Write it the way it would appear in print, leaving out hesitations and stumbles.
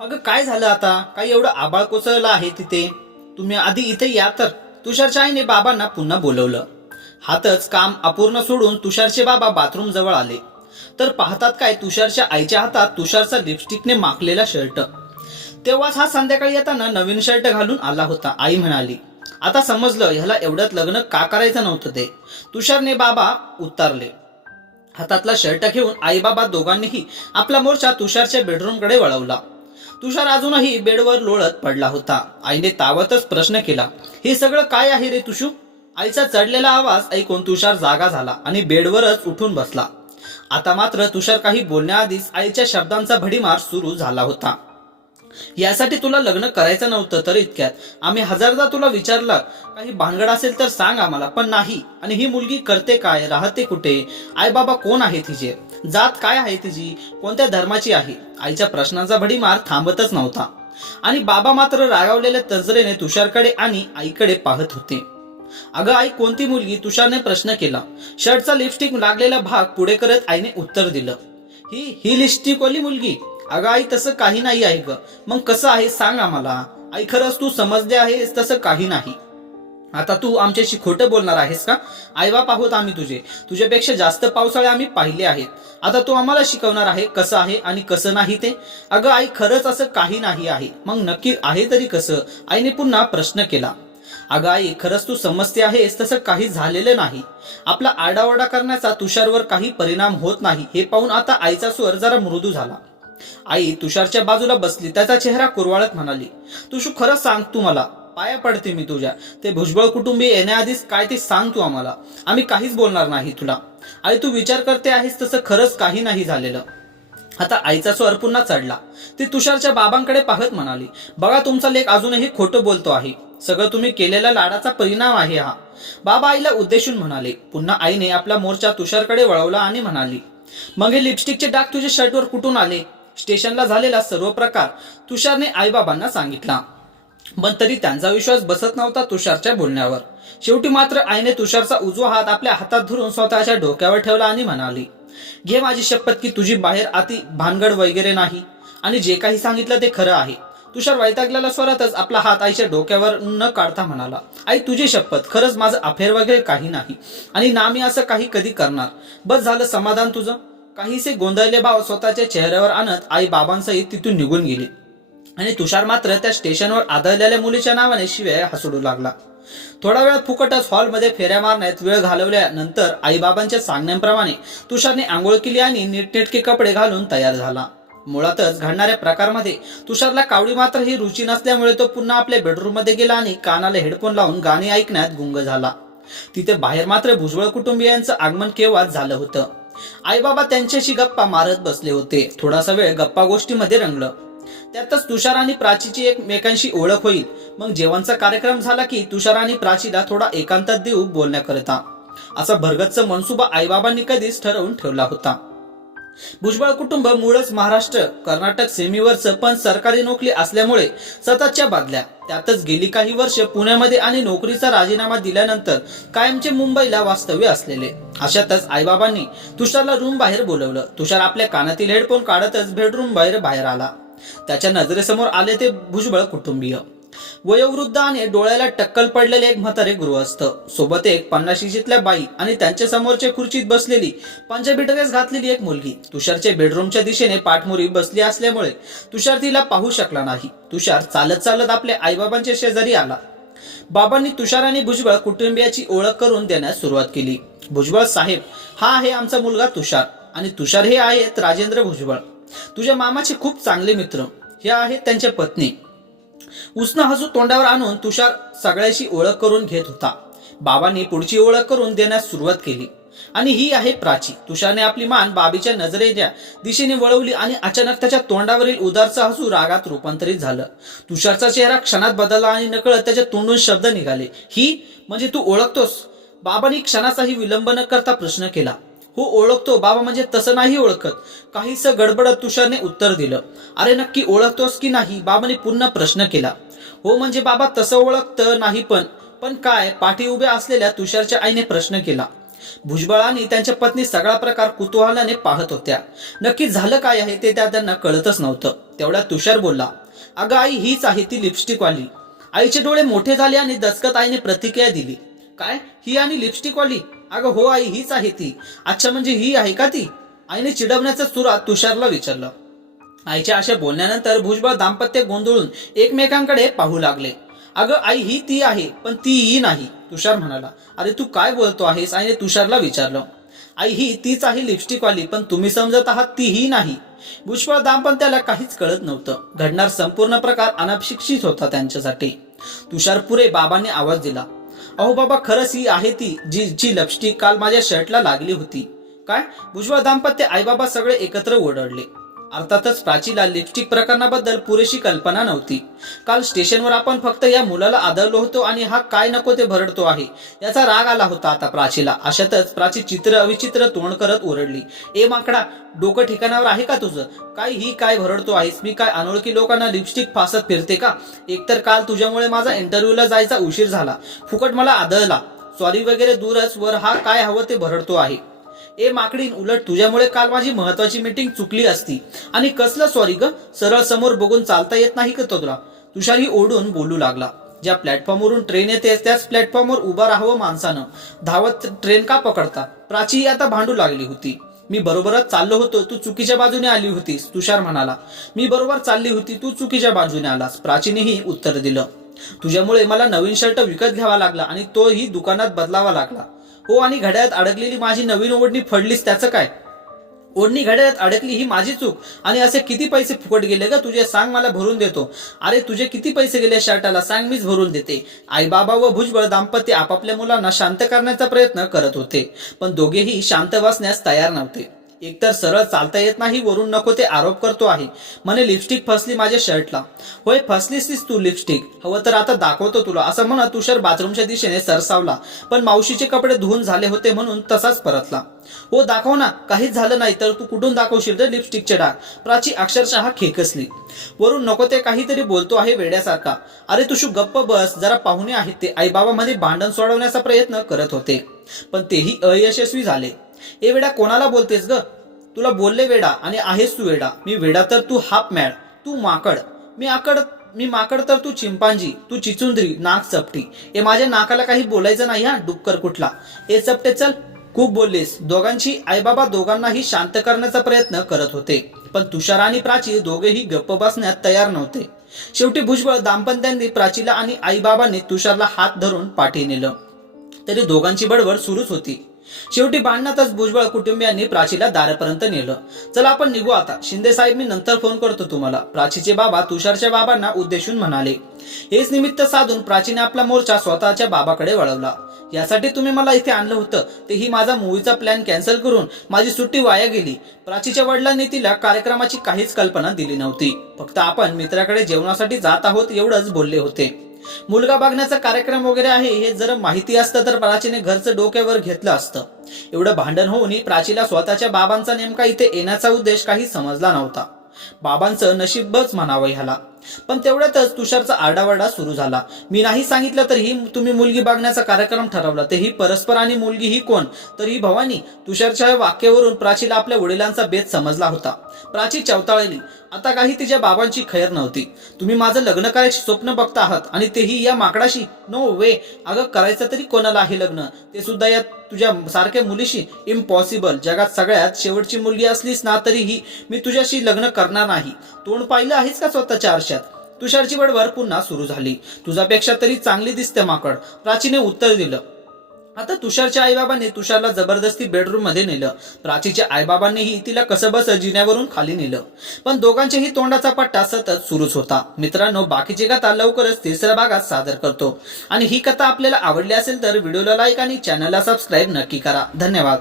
अगं काय झालं आता? काय एवढं आबाळ कोसळलं आहे तिथे? तुम्ही आधी इथे या तर. तुषारच्या आईने बाबांना पुन्हा बोलवलं. हातच काम अपूर्ण सोडून तुषारचे बाबा बाथरूम जवळ आले तर पाहतात काय, तुषारच्या आईच्या हातात तुषारचा लिपस्टिकने माखलेला शर्ट. तेव्हाच हा संध्याकाळी येताना नवीन शर्ट घालून आला होता. आई म्हणाली, आता समजलं ह्याला एवढ्यात लग्न का करायचं नव्हतं ते. तुषारने बाबा उतरले. हातातला शर्ट घेऊन आई बाबा दोघांनीही आपला मोर्चा तुषारच्या बेडरूमकडे वळवला. तुषार अजूनही बेडवर लोळत पडला होता. आईने तावतच प्रश्न केला, हे सगळं काय आहे रे तुषू? आईचा चढलेला आवाज ऐकून तुषार जागा झाला आणि बेडवरच उठून बसला. आता मात्र तुषार काही बोलण्याआधीच आईच्या शब्दांचा भडीमार सुरू झाला होता. यासाठी तुला लग्न करायचं नव्हतं तर इतक्यात आम्ही हजारदा तुला विचारलं, काही भानगड असेल तर सांग आम्हाला, पण नाही. आणि ही मुलगी करते काय, राहते कुठे, आई बाबा कोण आहे तिचे, जात काय आहे तिची, कोणत्या धर्माची आहे? आईच्या प्रश्नांचा भडीमार थांबतच नव्हता आणि बाबा मात्र रागावलेल्या तंजरेने तुषारकडे आणि आईकडे पाहत होते. अगं आई, कोणती मुलगी? तुषारने प्रश्न केला. शर्टचा लिपस्टिक लागलेला भाग पुढे करत आईने उत्तर दिलं, ही लिपस्टिक वाली मुलगी. अगं आई, तसं काही नाही आहे ग. मग कसं आहे सांग आम्हाला. आई, खरंच तू समजले आहेस, तसं काही नाही. आता तू आमच्याशी खोटं बोलणार आहेस का? आईबाप आहोत आम्ही तुझ्यापेक्षा जास्त पावसाळे आम्ही पाहिले आहेत. आता तू आम्हाला शिकवणार आहे कसं आहे आणि कसं नाही ते? अगं आई, खरंच असं काही नाही आहे. मग नक्की आहे तरी कसं? आईने पुन्हा प्रश्न केला. अगं आई, खरंच तू समजते आहेस, तसं काही झालेलं नाही. आपला आरडाओरडा करण्याचा तुषारवर काही परिणाम होत नाही हे पाहून आता आईचा स्वर जरा मृदू झाला. आई तुषारच्या बाजूला बसली. त्याचा चेहरा कुरवाळत म्हणाली, तुषू खरंच सांग तू मला. पाया पडते मी तुझ्या. ते भुजबळ कुटुंबीय येण्याआधीच काय ते सांग तू आम्हाला. आम्ही काहीच बोलणार नाही तुला. आई, तू विचार करते आहेस तसं खरंच काही नाही झालेलं. आता आईचा स्वर पुन्हा चढला. ती तुषारच्या बाबांकडे पाहत म्हणाली, बघा तुमचा लेक अजूनही खोटं बोलतो आहे. सगळं तुम्ही केलेल्या लाडाचा परिणाम आहे हा. बाबा आईला उद्देशून म्हणाले. पुन्हा आईने आपला मोर्चा तुषारकडे वळवला आणि म्हणाली, मग हे लिपस्टिकचे डाग तुझ्या शर्टवर कुठून आले? स्टेशनला झालेला सर्व प्रकार तुषारने आईबाबांना सांगितला. पण तरी त्यांचा विश्वास बसत नव्हता तुषारच्या बोलण्यावर. शेवटी मात्र आईने तुषारचा उजवा हात आपल्या हातात धरून स्वतःच्या डोक्यावर ठेवला आणि म्हणाली, घे माझी शपथ की तुझी बाहेर आती भानगड वगैरे नाही आणि जे काही सांगितलं ते खरं आहे. तुषार वैतागलेल्या स्वरातच आपला हात आईच्या डोक्यावर न काढता म्हणाला, आई तुझी शपथ, खरंच माझं अफेअर वगैरे काही नाही आणि ना मी असं काही कधी करणार. बस झालं समाधान तुझं? काहीसे गोंधळले भाव स्वतःच्या चेहऱ्यावर आणत आई बाबांसहित तिथून निघून गेली आणि तुषार मात्र त्या स्टेशनवर आदळलेल्या मुलीच्या नावाने शिव्या हसडू लागला. थोडा वेळ फुकटच हॉलमध्ये फेऱ्या मारण्यात वेळ घालवल्यानंतर आईबाबांच्या सांगण्याप्रमाणे तुषारने आंघोळ केली आणि नीटनेटके कपडे घालून तयार झाला. मुळातच घडणाऱ्या प्रकारमध्ये तुषारला कावडी मात्र ही रुची नसल्यामुळे तो पुन्हा आपल्या बेडरूम मध्ये गेला आणि कानाला हेडफोन लावून गाणी ऐकण्यात गुंग झाला. तिथे बाहेर मात्र भुजबळ कुटुंबियांचं आगमन केव्हाच झालं होतं. आईबाबा त्यांच्याशी गप्पा मारत बसले होते. थोडासा वेळ गप्पा गोष्टीमध्ये रंगलं. त्यातच तुषार आणि प्राचीची एकमेकांशी ओळख होईल. मग जेवणचा कार्यक्रम झाला की तुषार आणि प्राचीला थोडा एकांतात देऊ बोलण्याकरिता असा भरगच्च मनसुबा आईबाबांनी कधीच ठरवून ठेवला होता. भुजबळ कुटुंब मूळच महाराष्ट्र कर्नाटक सीमेवरचं, पण सरकारी नोकरी असल्यामुळे सततच्या बदल्या. त्यातच गेली काही वर्ष पुण्यामध्ये आणि नोकरीचा राजीनामा दिल्यानंतर कायमचे मुंबईला वास्तव्य असलेले. अशातच आईबाबांनी तुषारला रूम बाहेर बोलवलं. तुषार आपल्या कानातील हेडफोन काढतच बेडरूम बाहेर आला. त्याच्या नजरेसमोर आले ते भुजबळ कुटुंबीय. वयोवृद्ध आणि डोळ्याला टक्कल पडलेले एक म्हातारे गृहस्थ, सोबत एक 50शीतल्या बाई आणि त्यांच्या समोरच्या खुर्चीत बसलेली पंजाबी ड्रेस घातलेली एक मुलगी. तुषारच्या बेडरूमच्या दिशेने पाठमोरी बसली असल्यामुळे तुषार तिला पाहू शकला नाही. तुषार चालत चालत आपल्या आईबाबांच्या शेजारी आला. बाबांनी तुषार आणि भुजबळ कुटुंबियाची ओळख करून देण्यास सुरुवात केली. भुजबळ साहेब, हा आहे आमचा मुलगा तुषार आणि तुषार हे आहेत राजेंद्र भुजबळ, तुझ्या मामाचे खूप चांगले मित्र. हे आहेत त्यांच्या पत्नी. उष्ण हसू तोंडावर आणून तुषार सगळ्याशी ओळख करून घेत होता. बाबांनी पुढची ओळख करून देण्यास सुरुवात केली. आणि ही आहे प्राची. तुषारने आपली मान बाबीच्या नजरेच्या दिशेने वळवली आणि अचानक त्याच्या तोंडावरील उदारचं हसू रागात रूपांतरित झालं. तुषारचा चेहरा क्षणात बदलला आणि नकळत त्याच्या तोंडून शब्द निघाले, ही म्हणजे तू ओळखतोस? बाबांनी क्षणाचाही विलंब न करता प्रश्न केला. हो ओळखतो बाबा, म्हणजे तसं नाही ओळखत, काहीस गडबडत तुषारने उत्तर दिलं. अरे नक्की ओळखतोस की नाही? बाबांनी पुन्हा प्रश्न केला. हो म्हणजे बाबा तसं ओळखतं नाही, पण काय? पाठी उभ्या असलेल्या तुषारच्या आईने प्रश्न केला. भुजबळ आणि त्यांच्या पत्नी सगळा प्रकार कुतूहलाने पाहत होत्या. नक्की झालं काय आहे ते त्यांना कळतच नव्हतं. तेवढ्यात तुषार बोलला, अगं आई, हीच आहे ती लिपस्टिकवाली. आईचे डोळे मोठे झाले आणि दचकत आईने प्रतिक्रिया दिली, काय, ही आणि लिपस्टिकवाली? अगं हो आई, हीच आहे ती. अच्छा, म्हणजे ही आहे का ती? आईने चिडवण्याच्या सुरात तुषारला विचारलं. आईच्या अशा बोलण्यानंतर भुजबळ दाम्पत्य गोंधळून एकमेकांकडे पाहू लागले. अगं आई, ही ती आहे, पण तीही नाही, तुषार म्हणाला. अरे तू काय बोलतो आहेस? आईने तुषारला विचारलं. आई, ही तीच आहे लिपस्टिकवाली, पण तुम्ही समजत आहात तीही नाही. भुजबळ दाम्पत्याला काहीच कळत नव्हतं. घडणार संपूर्ण प्रकार अनपेक्षित होता त्यांच्यासाठी. तुषार पुरे बाबांनी आवाज दिला, अहो बाबा, खरंच ही आहे ती जी लिपस्टिक काल माझ्या शर्टला लागली होती. काय? भुजबळ दाम्पत्य आईबाबा सगळे एकत्र ओरडले. अर्थातच प्राचीला लिपस्टिक प्रकरणाबद्दल पुरेशी कल्पना नव्हती. काल स्टेशनवर आपण फक्त या मुलाला आदळलो होतो आणि हा काय नको ते भरडतो आहे याचा राग आला होता आता प्राचीला. अशातच प्राची चित्र अविचित्र तोंड करत ओरडली, ए माकडा, डोकं ठिकाणावर आहे का तुझं? काय ही काय भरडतो आहेस? मी काय अनोळखी लोकांना लिपस्टिक फासत फिरते का? एकतर काल तुझ्यामुळे माझा इंटरव्ह्यूला जायचा उशीर झाला, फुकट मला आदळला, सॉरी वगैरे दूरच, वर हा काय हवं ते भरडतो आहे. ए माकडीन, उलट तुझ्यामुळे काल माझी महत्वाची मीटिंग चुकली असती. आणि कसलं सॉरी ग? सरळ समोर बघून चालता येत नाही का तुला? तुषारही ओढून बोलू लागला. ज्या प्लॅटफॉर्मवरून ट्रेन येते त्याच प्लॅटफॉर्मवर उभा राहावं माणसानं. धावत ट्रेन का पकडता? प्राची आता भांडू लागली होती. मी बरोबरच चाललो होतो, तू चुकीच्या बाजूने आली होतीस, तुषार म्हणाला. मी बरोबर चालली होती, तू चुकीच्या बाजूने आलास, प्राचीनेही उत्तर दिलं. तुझ्यामुळे मला नवीन शर्ट विकत घ्यावा लागला आणि तोही दुकानात बदलावा लागला. हो, आणि घड्याळात अडकलेली माझी नवीन ओढणी फडलीस त्याचं काय? ओढणी घड्याळात अडकली ही माझी चूक. आणि असे किती पैसे फुकट गेले ग तुझे? सांग, मला भरून देतो. अरे तुझे किती पैसे गेले शर्टाला? सांग, मीच भरून देते. आई बाबा व भुजबळ दाम्पत्य आपापल्या मुलांना शांत करण्याचा प्रयत्न करत होते, पण दोघेही शांत बसण्यास तयार नव्हते. एकतर सरळ चालता येत नाही, वरून नको ते आरोप करतो आहे. म्हणे लिपस्टिक फसली माझ्या शर्टला. होय, फसलीस तू लिपस्टिक, हवं तर आता दाखवतो तुला, असं म्हणत तुषार बाथरूमच्या दिशेने सरसावला. पण मावशीचे कपडे धुवून झाले होते म्हणून तसाच परतला. हो दाखव ना, काहीच झालं नाही तर तू कुठून दाखवशील रे लिपस्टिकचे डाग? प्राची अक्षरशः खेकसली. वरून नको ते काहीतरी बोलतो आहे वेड्यासारखा. अरे तुषू गप्प बस, जरा पाहुणे आहेत ते आईबाबामध्ये भांडण सोडवण्याचा प्रयत्न करत होते, पण तेही अयशस्वी झाले. ए वेडा, कोणाला बोलतेस ग? तुला बोलले वेडा, आणि आहेस तू वेडा. मी वेडा तर तू हाफ मॅड, तू माकड. मी माकड तर तू चिंपांजी, तू चिचुंद्री, नाक चपटी. ए माझ्या नाकाला काही बोलायचं नाही हा, डुक्कर कुठला. ए चपटे, चल, खूप बोललेस. दोघांची आईबाबा दोघांनाही शांत करण्याचा प्रयत्न करत होते, पण तुषार आणि प्राची दोघेही गप्प बसण्यात तयार नव्हते. शेवटी भुजबळ दाम्पत्यांनी प्राचीला आणि आईबाबांनी तुषारला हात धरून पाठी नेलं. तरी दोघांची बडबड सुरूच होती. शेवटी भांडणातच भुजबळ कुटुंबियांनी प्राचीला दारापर्यंत नेलं. चला आपण निघू आता, शिंदे साहेब, मी नंतर फोन करतो तुम्हाला, प्राचीचे बाबा तुषारच्या बाबांना उद्देशून म्हणाले. हेच निमित्त साधून प्राचीने आपला मोर्चा स्वतःच्या बाबाकडे वळवला. यासाठी तुम्ही मला इथे आणलं होतं, तेही माझा मूवीचा प्लॅन कॅन्सल करून माझी सुट्टी वाया गेली. प्राचीच्या वडिलांनी तिला कार्यक्रमाची काहीच कल्पना दिली नव्हती. फक्त आपण मित्राकडे जेवणासाठी जात आहोत एवढंच बोलले होते. मुलगा बघण्याचा कार्यक्रम वगैरे आहे हे जर माहिती असतं तर प्राचीने घरचं डोक्यावर घेतलं असतं. एवढं भांडण होऊनही प्राचीला स्वतःच्या बाबांचा नेमका इथे येण्याचा उद्देश काही समजला नव्हता. बाबांचं नशीबच म्हणावं ह्याला. पण तेवढ्यातच तुषारचा आरडाओरडा सुरू झाला. मी नाही सांगितलं तरीही तुम्ही मुलगी बघण्याचा कार्यक्रम ठरवला, तेही परस्पर, आणि मुलगी ही कोण? तरी भवानी. तुषारच्या वाक्यावरून प्राचीला आपल्या वडिलांचा बेत समजला होता. प्राची चवताळली. आता काही तिच्या बाबांची खैर नव्हती. तुम्ही माझं लग्न करायचे स्वप्न बघता आहात, आणि तेही या माकडाशी? नो वे. अगं करायचं तरी कोणाला आहे लग्न, ते सुद्धा या तुझ्या सारख्या मुलीशी? इम्पॉसिबल. जगात सगळ्यात शेवटची मुलगी असलीस ना तरीही मी तुझ्याशी लग्न करणार नाही. तोंड पाहिलं आहेस का स्वतःच्या आरशात? तुषारची बडबड पुन्हा सुरू झाली. तुझ्यापेक्षा तरी चांगली दिसते माकड, प्राचीने उत्तर दिलं. आता तुषारच्या आईबाबांनी तुषारला जबरदस्ती बेडरूम मध्ये नेलं. प्राचीच्या आईबाबांनीही तिला कसबस जिन्यावरून खाली नेलं. पण दोघांच्याही तोंडाचा पट्टा सतत सुरूच होता. मित्रांनो, बाकीची कथा लवकरच तिसऱ्या भागात सादर करतो. आणि ही कथा आपल्याला आवडली असेल तर व्हिडिओला लाईक आणि चॅनलला सबस्क्राईब नक्की करा. धन्यवाद.